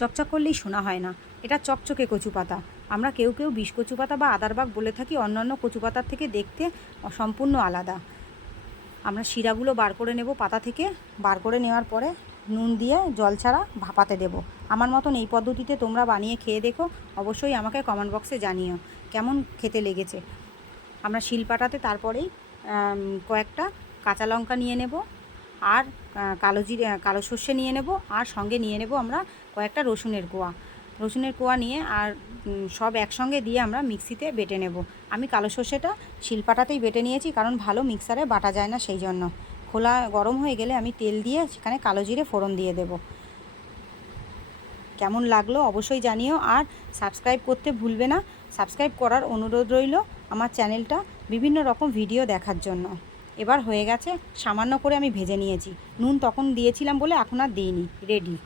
চকচক করলেই শোনা হয় না, এটা চকচকে কচু পাতা। আমরা কেউ কেউ বিষ কচু পাতা বা আদারবাগ বলে থাকি, অন্যান্য কচু পাতার থেকে দেখতে সম্পূর্ণ আলাদা। আমরা শিরাগুলো বার করে নেব পাতা থেকে। বার করে নেওয়ার পরে নুন দিয়ে জল ছাড়া ভাপাতে দেব। আমার মতন এই পদ্ধতিতে তোমরা বানিয়ে খেয়ে দেখো, অবশ্যই আমাকে কমেন্ট বক্সে জানিও কেমন খেতে লেগেছে। আমরা শিলপাটাতে তারপরেই কয়েকটা কাঁচা লঙ্কা নিয়ে নেব, আর কালো সর্ষে নিয়ে নেব, আর সঙ্গে নিয়ে নেব আমরা কয়েকটা রসুনের কোয়া নিয়ে, আর সব একসঙ্গে দিয়ে আমরা মিক্সিতে বেটে নেব। আমি কালো সর্ষেটা শিলপাটাতেই বেটে নিয়েছি, কারণ ভালো মিক্সারে বাটা যায় না, সেই জন্য। খোলা গরম হয়ে গেলে আমি তেল দিয়ে সেখানে কালো জিরে ফোড়ন দিয়ে দেব। কেমন লাগলো অবশ্যই জানিও, আর সাবস্ক্রাইব করতে ভুলবে না। সাবস্ক্রাইব করার অনুরোধ রইল আমার চ্যানেলটা বিভিন্ন রকম ভিডিও দেখার জন্য। এবার হয়ে গেছে, সামান্য করে আমি ভেজে নিয়েছি, নুন তখন দিয়েছিলাম বলে এখন আর দিইনি। রেডি।